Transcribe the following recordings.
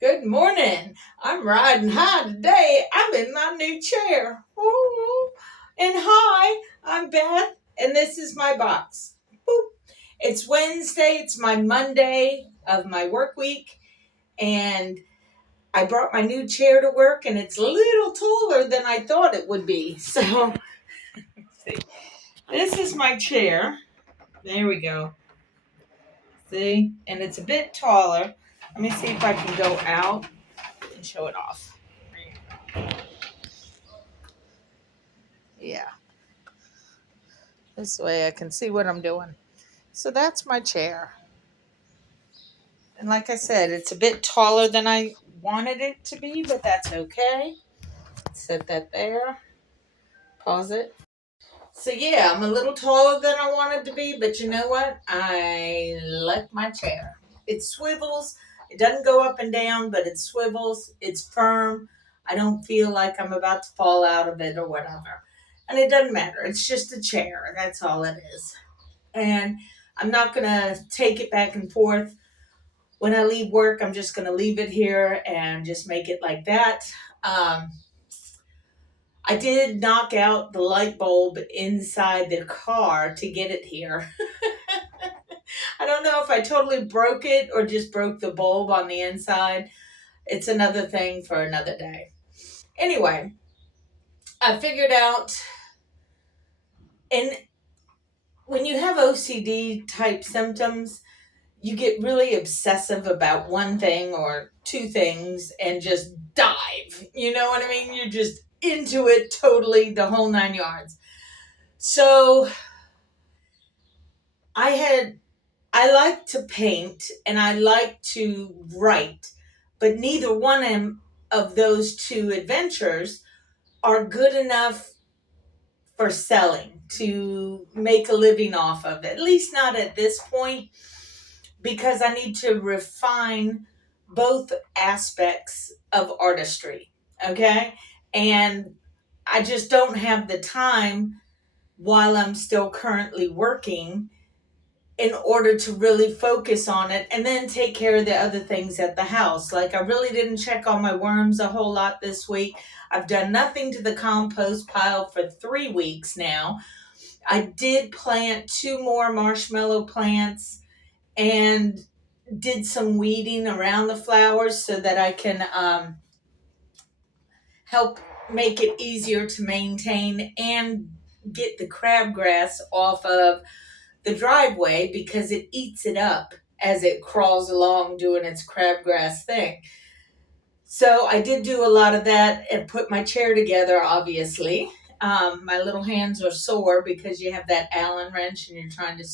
Good morning. I'm riding high today. I'm in my new chair. Ooh. And hi, I'm Beth, and this is my box. Boop. It's Wednesday. It's my Monday of my work week, and I brought my new chair to work, and it's a little taller than I thought it would be. So, see, this is my chair. There we go. See, and it's a bit taller. Let me see if I can go out and show it off. Yeah. This way I can see what I'm doing. So that's my chair. And like I said, it's a bit taller than I wanted it to be, but that's okay. Set that there. Pause it. So yeah, I'm a little taller than I wanted to be, but you know what? I like my chair. It swivels. It doesn't go up and down, but it swivels. It's firm. I don't feel like I'm about to fall out of it or whatever. And it doesn't matter. It's just a chair. That's all it is. And I'm not going to take it back and forth. When I leave work, I'm just going to leave it here and just make it like that. Um, I did knock out the light bulb inside the car to get it here. I don't know if I totally broke it or just broke the bulb on the inside. It's another thing for another day. Anyway, I figured out, and when you have OCD type symptoms, you get really obsessive about one thing or two things and just dive. You know what I mean? You're just into it totally, the whole 9 yards. So I like to paint and I like to write, but neither one of those two adventures are good enough for selling to make a living off of, at least not at this point, because I need to refine both aspects of artistry. Okay. And I just don't have the time while I'm still currently working in order to really focus on it and then take care of the other things at the house. Like, I really didn't check on my worms a whole lot this week. I've done nothing to the compost pile for 3 weeks now. I did plant 2 more marshmallow plants and did some weeding around the flowers so that I can help make it easier to maintain and get the crabgrass off of the driveway because it eats it up as it crawls along doing its crabgrass thing. So I did do a lot of that and put my chair together, obviously. My little hands are sore because you have that Allen wrench and you're trying to,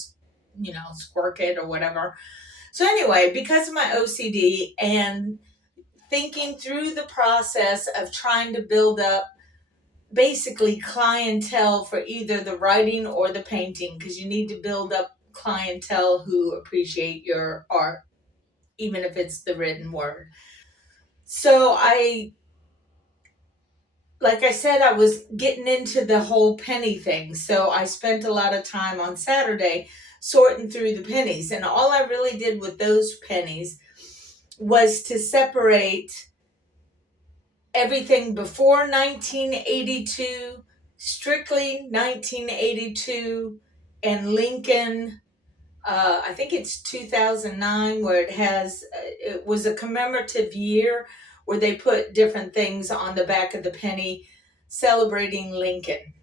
squirk it or whatever. So anyway, because of my OCD and thinking through the process of trying to build up basically clientele for either the writing or the painting, because you need to build up clientele who appreciate your art, even if it's the written word. So like I said, I was getting into the whole penny thing. So I spent a lot of time on Saturday sorting through the pennies. And all I really did with those pennies was to separate everything before 1982, strictly 1982, and Lincoln. I think it's 2009, where it was a commemorative year where they put different things on the back of the penny celebrating Lincoln.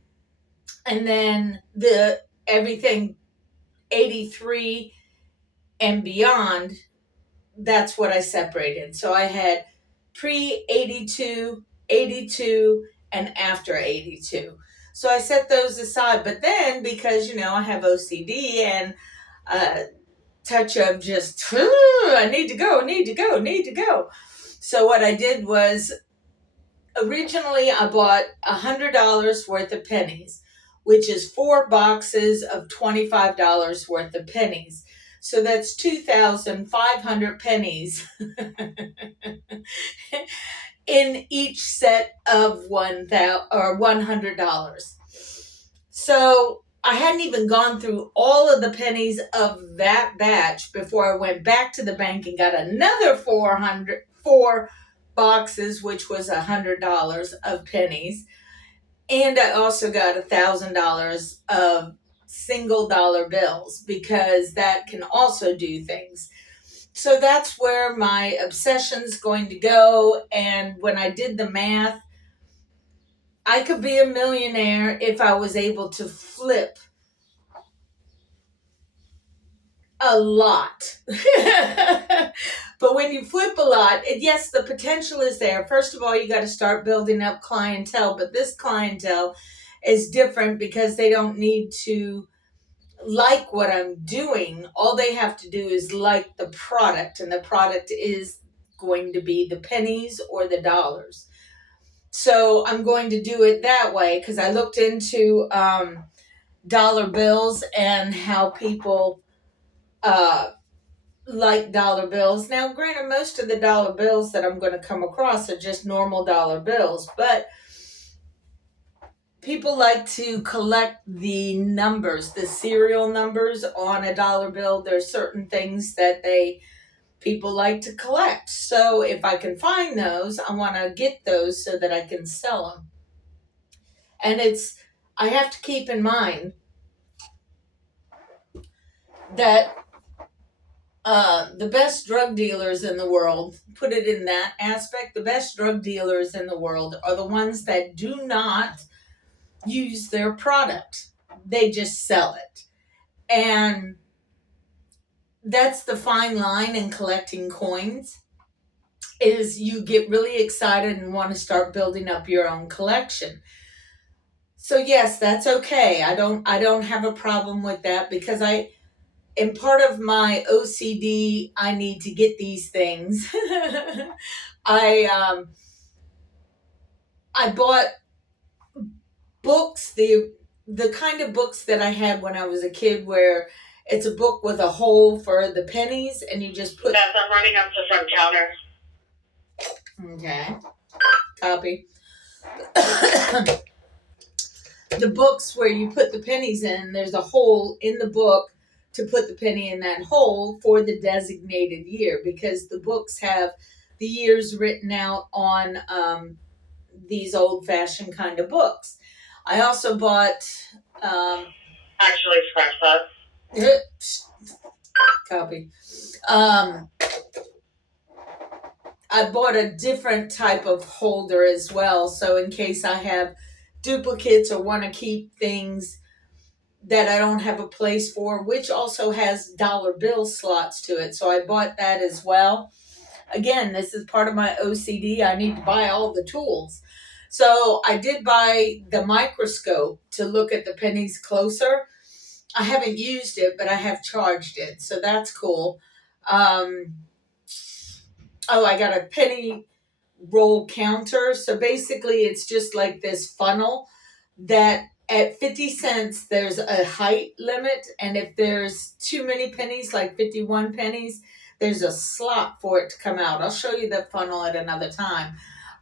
And then the everything 83 and beyond, that's what I separated. So I had pre 82, 82, and after 82. So I set those aside. But then, because, I have OCD and a touch of just, I need to go, need to go, need to go. So what I did was, originally I bought $100 worth of pennies, which is 4 boxes of $25 worth of pennies. So that's 2,500 pennies in each set of $100. So I hadn't even gone through all of the pennies of that batch before I went back to the bank and got another 4 boxes, which was $100 of pennies. And I also got $1,000 of single dollar bills because that can also do things. So that's where my obsession's going to go. And when I did the math, I could be a millionaire if I was able to flip a lot. But when you flip a lot, yes, the potential is there. First of all, you got to start building up clientele, but this clientele is different because they don't need to like what I'm doing. All they have to do is like the product, and the product is going to be the pennies or the dollars. So I'm going to do it that way because I looked into dollar bills and how people like dollar bills. Now, granted, most of the dollar bills that I'm going to come across are just normal dollar bills, but people like to collect the numbers, the serial numbers on a dollar bill. There's certain things that people like to collect. So if I can find those, I want to get those so that I can sell them. And I have to keep in mind that the best drug dealers in the world, put it in that aspect, the best drug dealers in the world are the ones that do not use their product. They just sell it. And that's the fine line in collecting coins, is you get really excited and want to start building up your own collection. So yes, that's okay. I don't have a problem with that because in part of my OCD, I need to get these things. I bought books, the kind of books that I had when I was a kid, where it's a book with a hole for the pennies, and you just put. Yes, I'm running up to front counter. Okay, copy. The books where you put the pennies in, there's a hole in the book to put the penny in that hole for the designated year, because the books have the years written out on these old-fashioned kind of books. I also bought actually scratch that. Copy. I bought a different type of holder as well, so in case I have duplicates or want to keep things that I don't have a place for, which also has dollar bill slots to it. So I bought that as well. Again, this is part of my OCD. I need to buy all the tools. So I did buy the microscope to look at the pennies closer. I haven't used it, but I have charged it. So that's cool. I got a penny roll counter. So basically it's just like this funnel that at 50 cents, there's a height limit. And if there's too many pennies, like 51 pennies, there's a slot for it to come out. I'll show you the funnel at another time.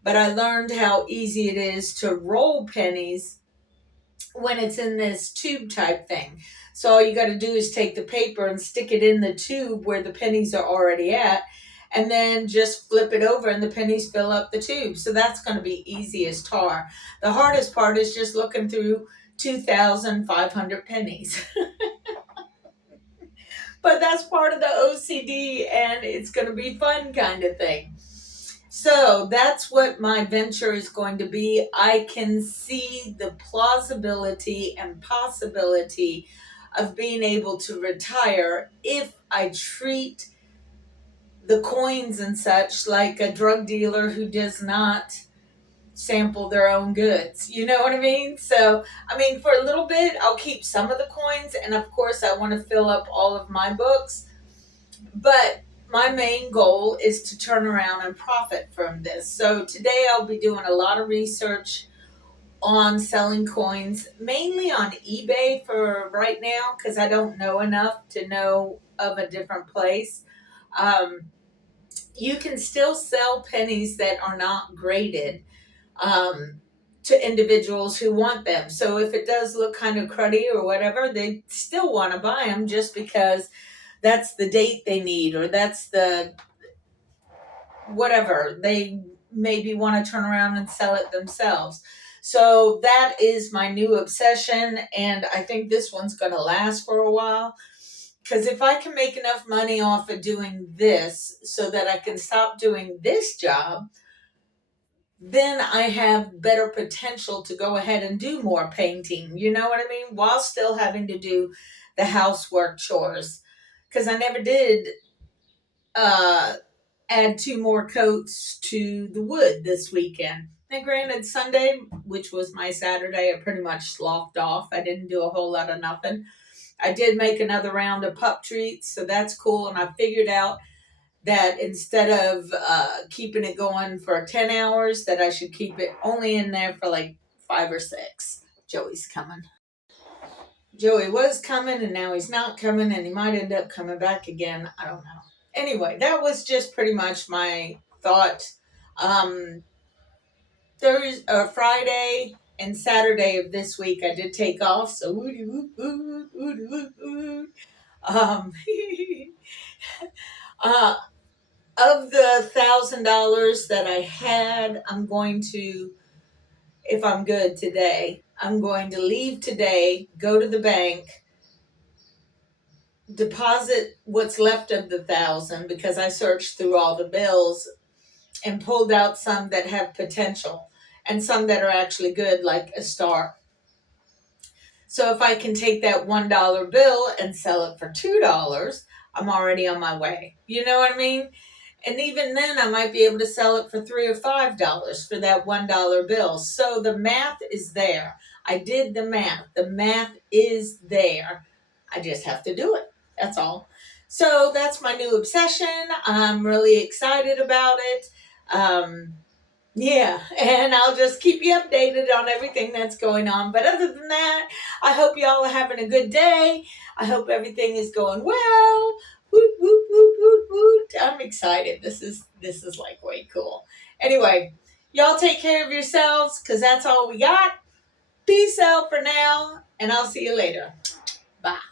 But I learned how easy it is to roll pennies when it's in this tube type thing. So all you got to do is take the paper and stick it in the tube where the pennies are already at, and then just flip it over and the pennies fill up the tube. So that's going to be easy as tar. The hardest part is just looking through 2,500 pennies. But that's part of the OCD, and it's going to be fun kind of thing. So that's what my venture is going to be. I can see the plausibility and possibility of being able to retire if I treat the coins and such like a drug dealer who does not sample their own goods. You know what I mean? So, I mean, for a little bit, I'll keep some of the coins. And of course, I want to fill up all of my books. But my main goal is to turn around and profit from this. So today I'll be doing a lot of research on selling coins, mainly on eBay for right now, because I don't know enough to know of a different place. You can still sell pennies that are not graded to individuals who want them. So if it does look kind of cruddy or whatever, they still want to buy them just because that's the date they need, or that's the whatever. They maybe want to turn around and sell it themselves. So that is my new obsession, and I think this one's going to last for a while. Because if I can make enough money off of doing this so that I can stop doing this job, then I have better potential to go ahead and do more painting. You know what I mean? While still having to do the housework chores. Because I never did uh, add 2 more coats to the wood this weekend. Now, granted, Sunday, which was my Saturday, I pretty much sloughed off. I didn't do a whole lot of nothing. I did make another round of pup treats, so that's cool. And I figured out that instead of keeping it going for 10 hours, that I should keep it only in there for like 5 or 6. Joey's coming. Joey was coming, and now he's not coming, and he might end up coming back again. I don't know. Anyway, that was just pretty much my thought. Friday and Saturday of this week, I did take off, so woody woot woot woody woot woot. Um, uh, of the $1,000 that I had, I'm going to, if I'm good today, I'm going to leave today, go to the bank, deposit what's left of the 1,000 because I searched through all the bills and pulled out some that have potential and some that are actually good, like a star. So if I can take that $1 bill and sell it for $2, I'm already on my way. You know what I mean? And even then, I might be able to sell it for $3 or $5 for that $1 bill. So the math is there. I did the math. The math is there. I just have to do it. That's all. So that's my new obsession. I'm really excited about it. Yeah, and I'll just keep you updated on everything that's going on. But other than that, I hope y'all are having a good day. I hope everything is going well. Woot, woot, woot, woot, woot. I'm excited. This is like way cool. Anyway, y'all take care of yourselves because that's all we got. Peace out for now, and I'll see you later. Bye.